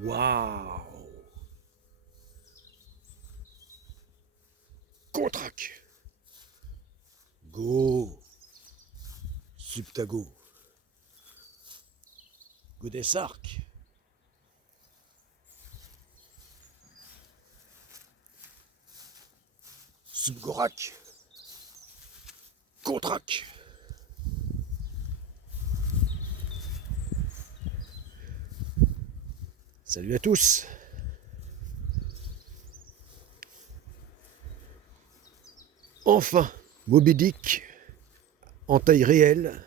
Waouh! Contrac! Go! Subtago! Godesark! Subgorak! Contrac! Salut à tous! Enfin, Moby Dick en taille réelle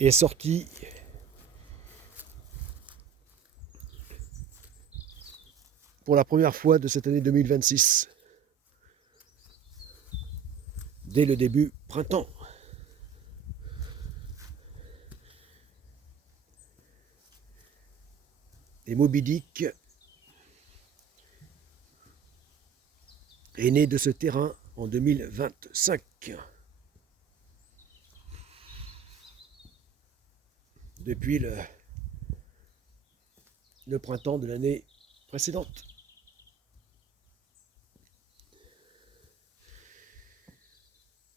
est sorti pour la première fois de cette année 2026, dès le début printemps. Et Moby Dick est né de ce terrain en 2025, depuis le printemps de l'année précédente.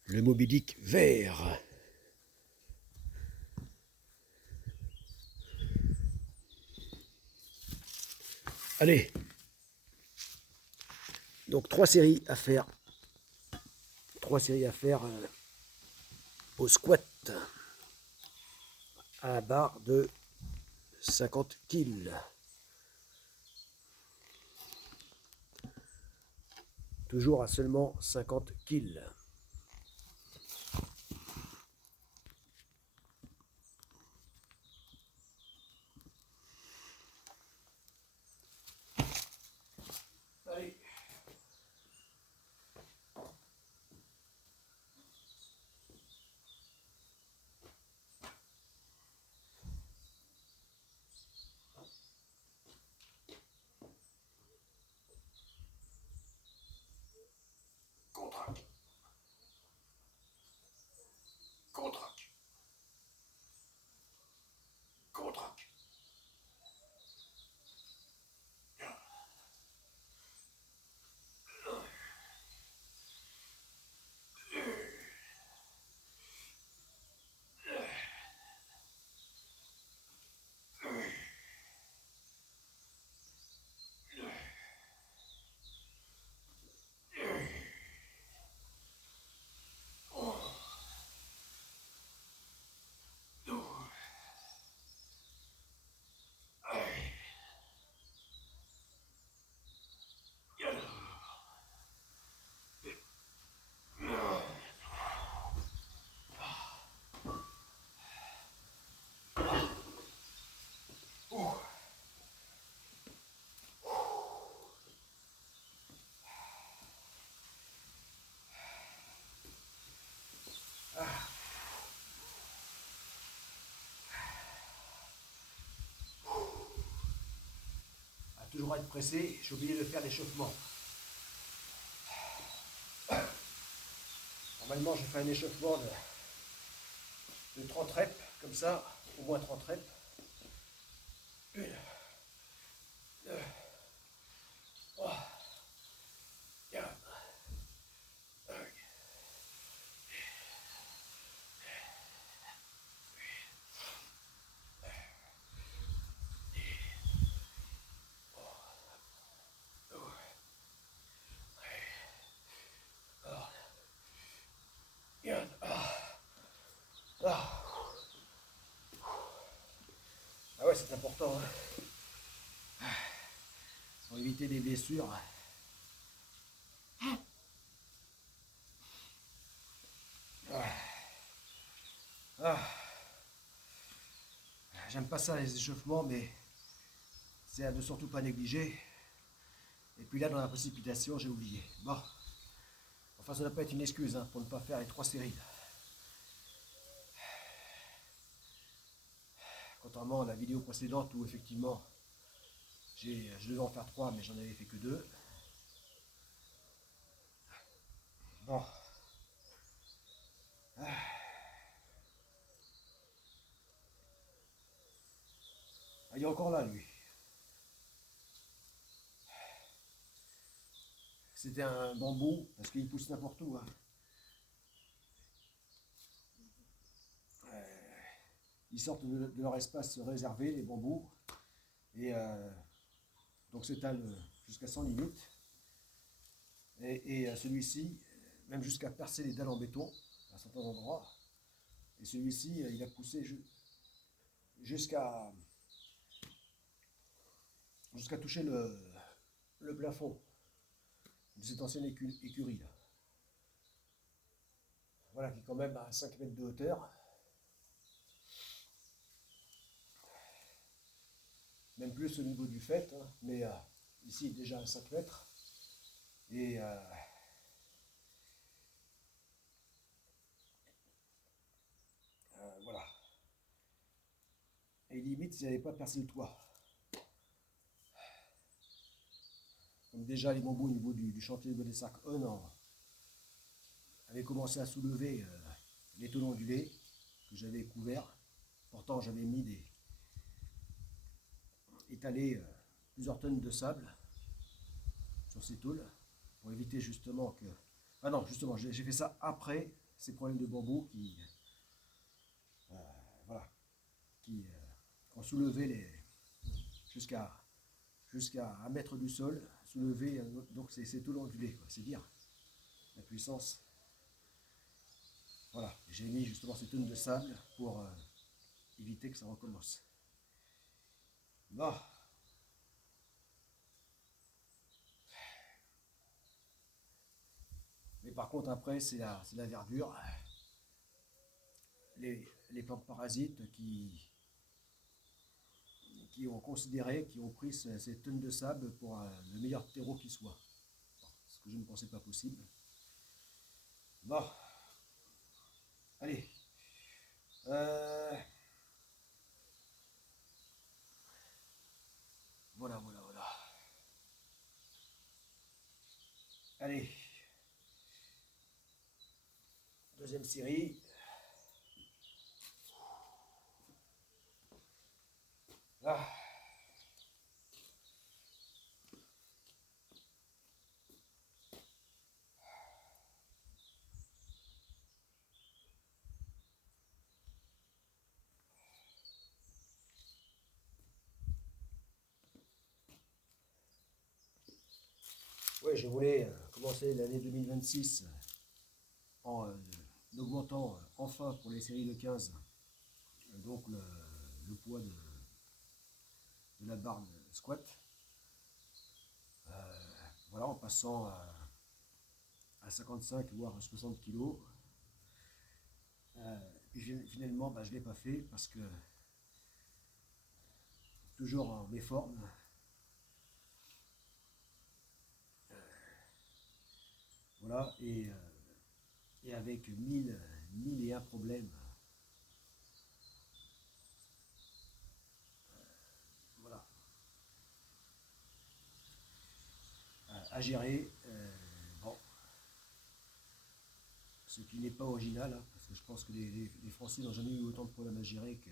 Le Moby Dick vert. Allez, donc trois séries à faire au squat à la barre de 50 kg. Toujours à seulement 50 kg. Allez. Contrac. Contrac. Contrac. Toujours à être pressé, j'ai oublié de faire l'échauffement. Normalement, je fais un échauffement de 30 reps, comme ça, au moins 30 reps. 1, 2, 3, 4, 5, 4. Ah ouais, c'est important. Hein. Pour éviter des blessures. J'aime pas ça les échauffements, mais c'est à ne surtout pas négliger. Et puis là, dans la précipitation, j'ai oublié. Bon. Enfin, ça ne doit pas être une excuse hein, pour ne pas faire les 3 séries. Contrairement à la vidéo précédente où effectivement je devais en faire 3 mais j'en avais fait que 2. Bon. Ah, il est encore là lui. c'était un bambou, parce qu'il pousse n'importe où, hein. Ils sortent de leur espace réservé, les bambous, et donc s'étalent jusqu'à 100 limites. Et celui-ci, même jusqu'à percer les dalles en béton à certains endroits. Et celui-ci, il a poussé jusqu'à toucher le plafond de cette ancienne écurie là. Voilà, qui est quand même à 5 mètres de hauteur. Même plus au niveau du fait, hein, mais ici il est déjà à 5 mètres. Et voilà. Et limite, s'ils n'avaient pas percé le toit. Comme déjà les bambous au niveau du chantier de Godessac On avaient commencé à soulever les tôles ondulées que j'avais couverts. Pourtant, j'avais mis étalé plusieurs tonnes de sable sur ces tôles pour éviter justement que. Ah non, justement, j'ai fait ça après ces problèmes de bambou voilà, qui ont soulevé jusqu'à 1 mètre du sol, soulevé donc c'est tôles ondulées, c'est dire la puissance. Voilà, j'ai mis justement ces tonnes de sable pour éviter que ça recommence. Bon. Mais par contre, après, c'est la verdure. Les plantes parasites qui ont considéré, qui ont pris ces tonnes de sable pour le meilleur terreau qui soit. Bon, ce que je ne pensais pas possible. Bon. Allez. Voilà. Allez. Deuxième série. Ah. Ouais, je voulais commencer l'année 2026 en augmentant enfin pour les séries de 15 donc le poids de la barre de squat. Voilà, en passant à 55 voire à 60 kg. Puis finalement, je ne l'ai pas fait parce que toujours en méforme. Voilà, et avec 1001 problèmes. Voilà. À gérer. Bon. Ce qui n'est pas original, hein, parce que je pense que les Français n'ont jamais eu autant de problèmes à gérer que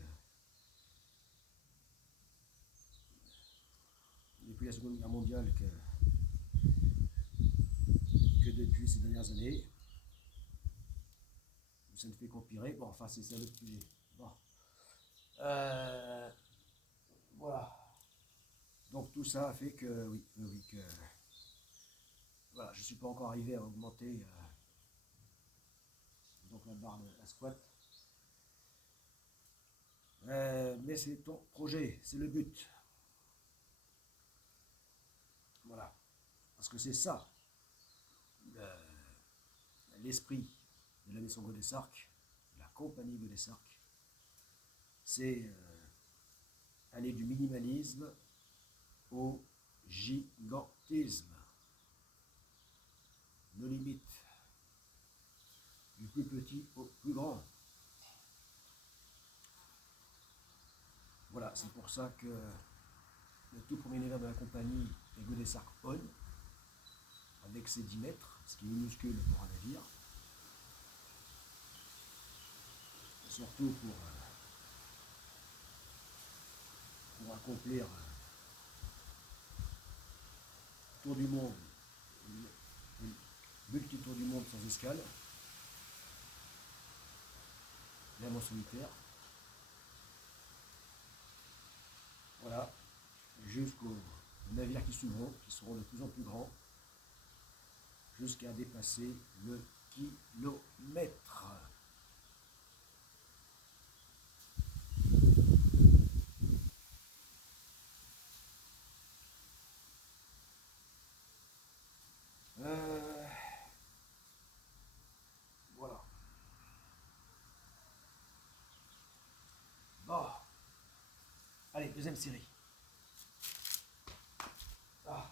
depuis la Seconde Guerre mondiale que depuis ces dernières années. Ça ne fait qu'empirer. Bon, enfin, c'est un autre sujet. Bon. Voilà. Donc tout ça a fait que, oui, que voilà, je ne suis pas encore arrivé à augmenter donc la barre de la squat. Mais c'est ton projet, c'est le but. Voilà. Parce que c'est ça, l'esprit de la maison Godessarc, de la compagnie Godessarc. C'est aller du minimalisme au gigantisme. Nos limites. Du plus petit au plus grand. Voilà, c'est pour ça que le tout premier navire de la compagnie est Godessarc On, avec ses 10 mètres, ce qui est minuscule pour un navire. Surtout pour accomplir le tour du monde du monde sans escale. Même en solitaire. Voilà. Jusqu'aux navires qui s'ouvront, qui seront de plus en plus grands, jusqu'à dépasser le kilomètre. Voilà. Bon. Allez, deuxième série. Ah.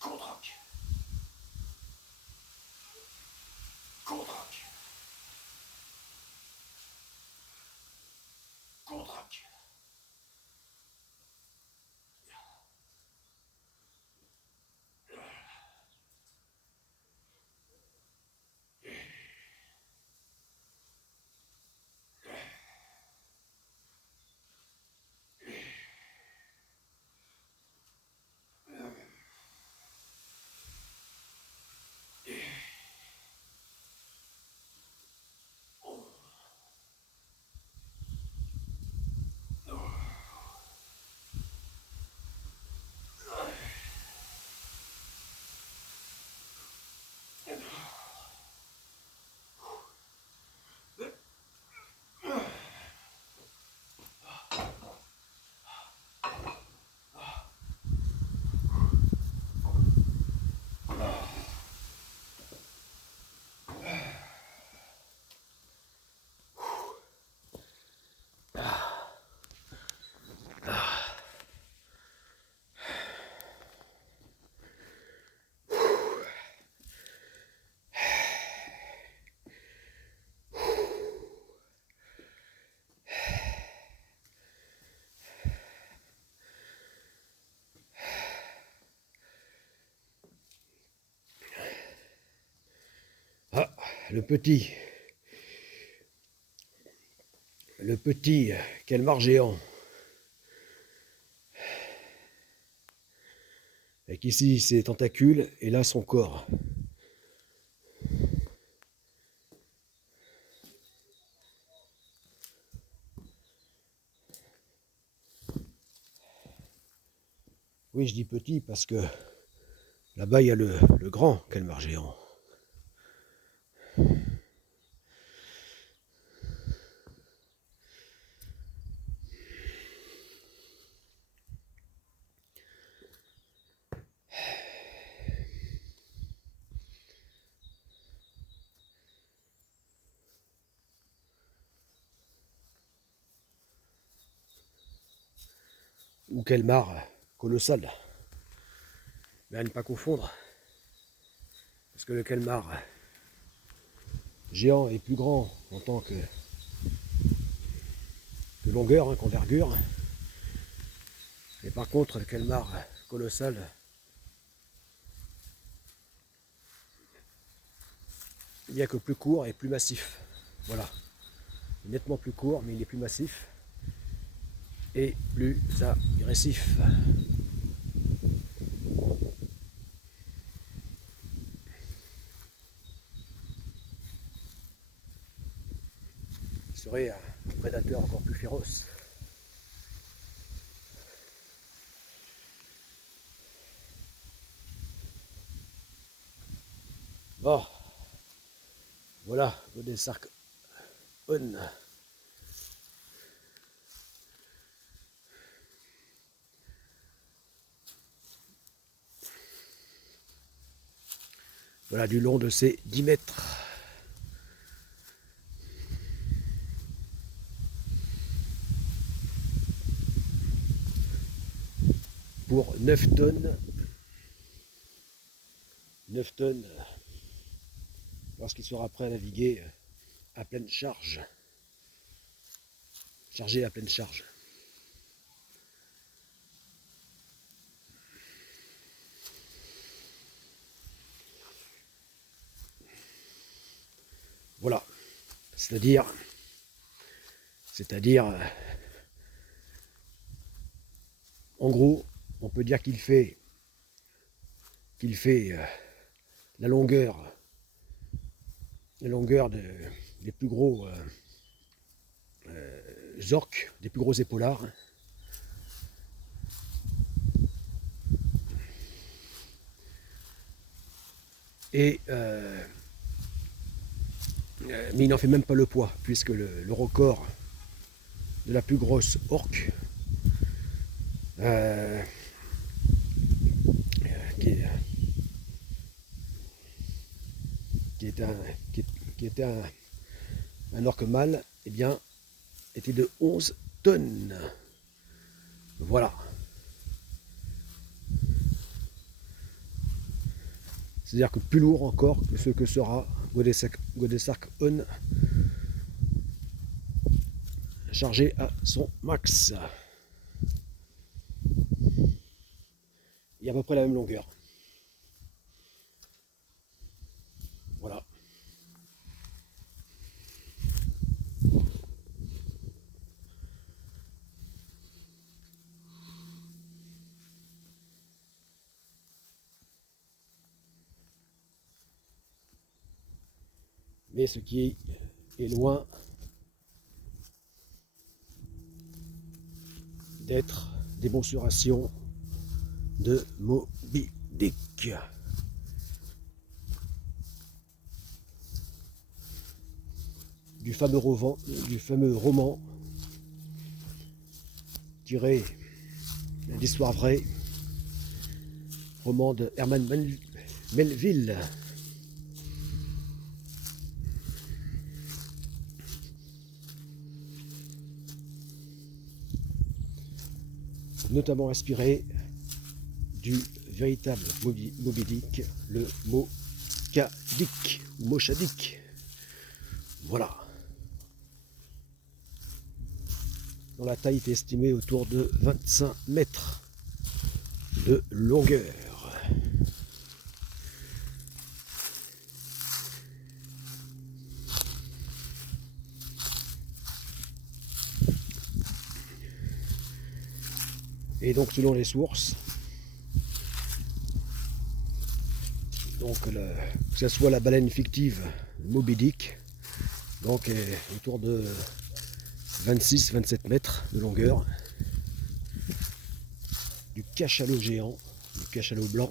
Contre-rock. Contre-rock. Contre-rock. Ah, le petit calmar géant. Avec ici ses tentacules et là son corps. Oui, je dis petit parce que là-bas il y a le grand calmar géant. Ou calmar colossal. Mais à ne pas confondre. Parce que le calmar géant est plus grand en tant que de longueur, hein, qu'envergure. Et par contre, le calmar colossal il n'y a que plus court et plus massif. Voilà. Il est nettement plus court, mais il est plus massif et plus agressif. Il serait un prédateur encore plus féroce. Bon, voilà, Godelsark on. Voilà, du long de ces 10 mètres. Pour 9 tonnes. 9 tonnes lorsqu'il sera prêt à naviguer à pleine charge. Chargé à pleine charge. C'est-à-dire, en gros, on peut dire qu'il fait la longueur des plus gros orques, des plus gros épaulards. Et mais il n'en fait même pas le poids, puisque le record de la plus grosse orque, qui était un orque mâle, eh bien, était de 11 tonnes. Voilà. C'est-à-dire que plus lourd encore que ce que sera Godesark On, chargé à son max. Il y a à peu près la même longueur. Voilà. Mais ce qui est loin d'être des mensurations de Moby Dick. Du fameux roman tiré d'histoire vraie, roman de Herman Melville. Notamment inspiré du véritable Moby Dick, le Mochadik ou Mochadik. Voilà. Dont la taille est estimée autour de 25 mètres de longueur. Et donc selon les sources, donc que ce soit la baleine fictive Moby Dick, donc est autour de 26-27 mètres de longueur, du cachalot géant, du cachalot blanc,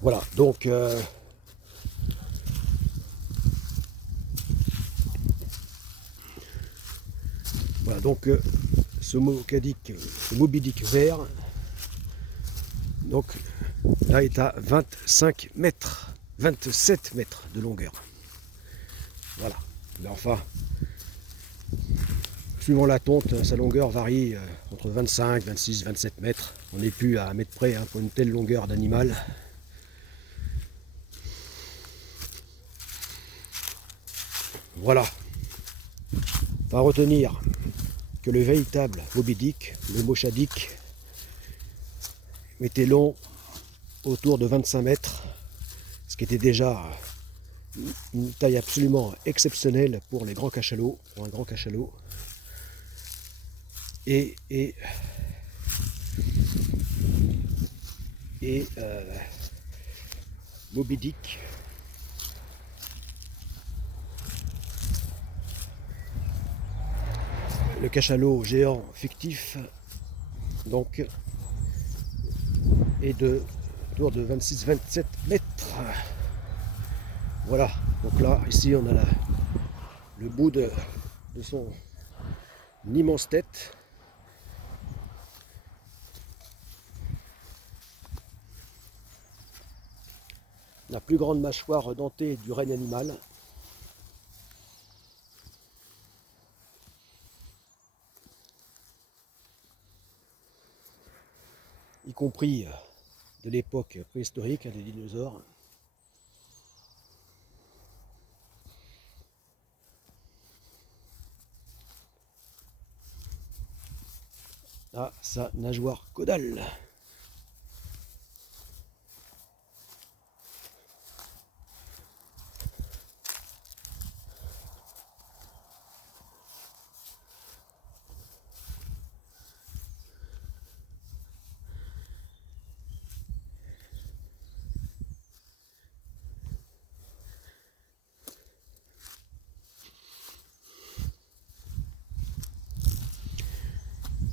voilà. Donc voilà, donc ce Moby Dick vert, donc là est à 25 mètres, 27 mètres de longueur. Voilà. Mais enfin, suivant la tonte, sa longueur varie entre 25, 26, 27 mètres. On n'est plus à 1 mètre près pour une telle longueur d'animal. Voilà. On va retenir que le véritable Moby Dick, le Mochadik, était long autour de 25 mètres, ce qui était déjà une taille absolument exceptionnelle pour les grands cachalots, pour un grand cachalot. Et Moby Dick le cachalot géant fictif, donc, est de autour de 26-27 mètres. Voilà, donc là, ici, on a le bout de son immense tête. La plus grande mâchoire dentée du règne animal. Y compris de l'époque préhistorique des dinosaures. À sa nageoire caudale.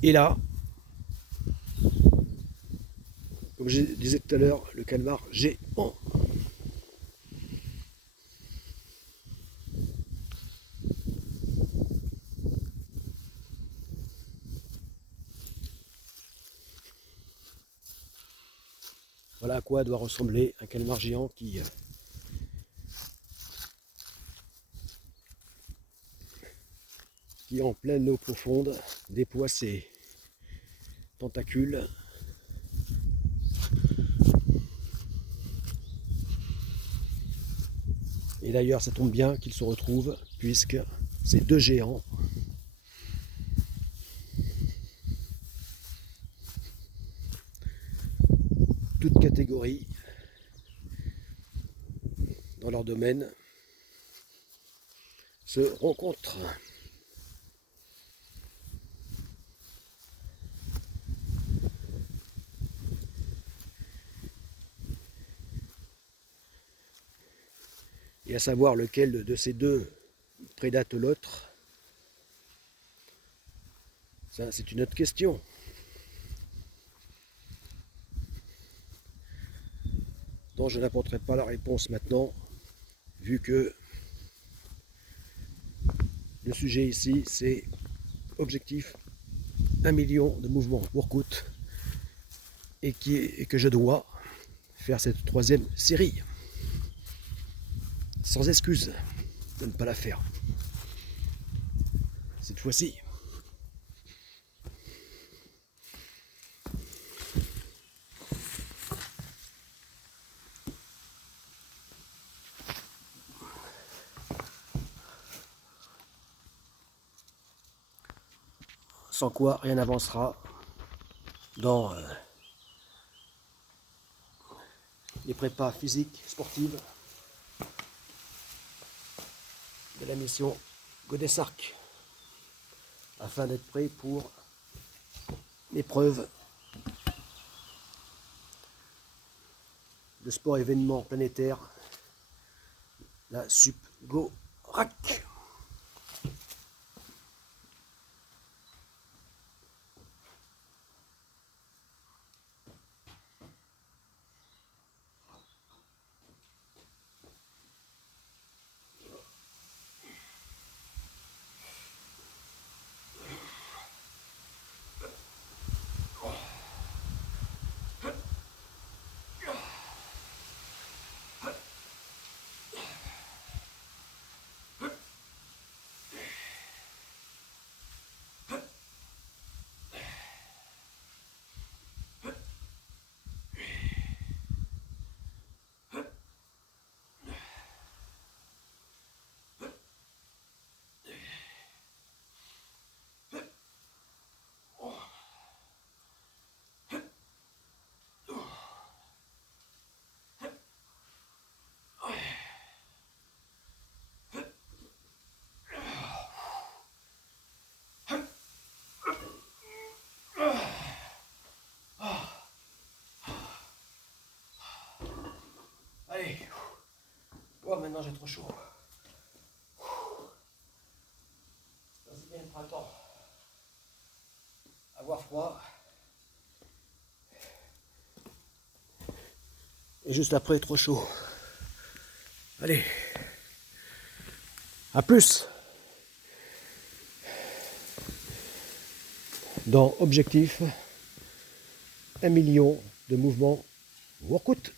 Et là, comme je disais tout à l'heure, le calmar géant. Voilà à quoi doit ressembler un calmar géant qui en pleine eau profonde déploie ses tentacules. Et d'ailleurs, ça tombe bien qu'ils se retrouvent, puisque ces deux géants toutes catégories dans leur domaine se rencontrent. Et à savoir lequel de ces deux prédate l'autre, ça c'est une autre question. dont je n'apporterai pas la réponse maintenant, vu que le sujet ici, c'est objectif 1 million de mouvements workout et que je dois faire cette troisième série. Sans excuse de ne pas la faire. Cette fois-ci. Sans quoi rien n'avancera dans les prépas physiques, sportives de la mission Godessarc, afin d'être prêt pour l'épreuve de sport événement planétaire, la SUP-GO-RAC. Allez, oh, maintenant j'ai trop chaud. C'est bien le printemps. Avoir froid. Et juste après, trop chaud. Allez, à plus dans Objectif 1 million de mouvements workout.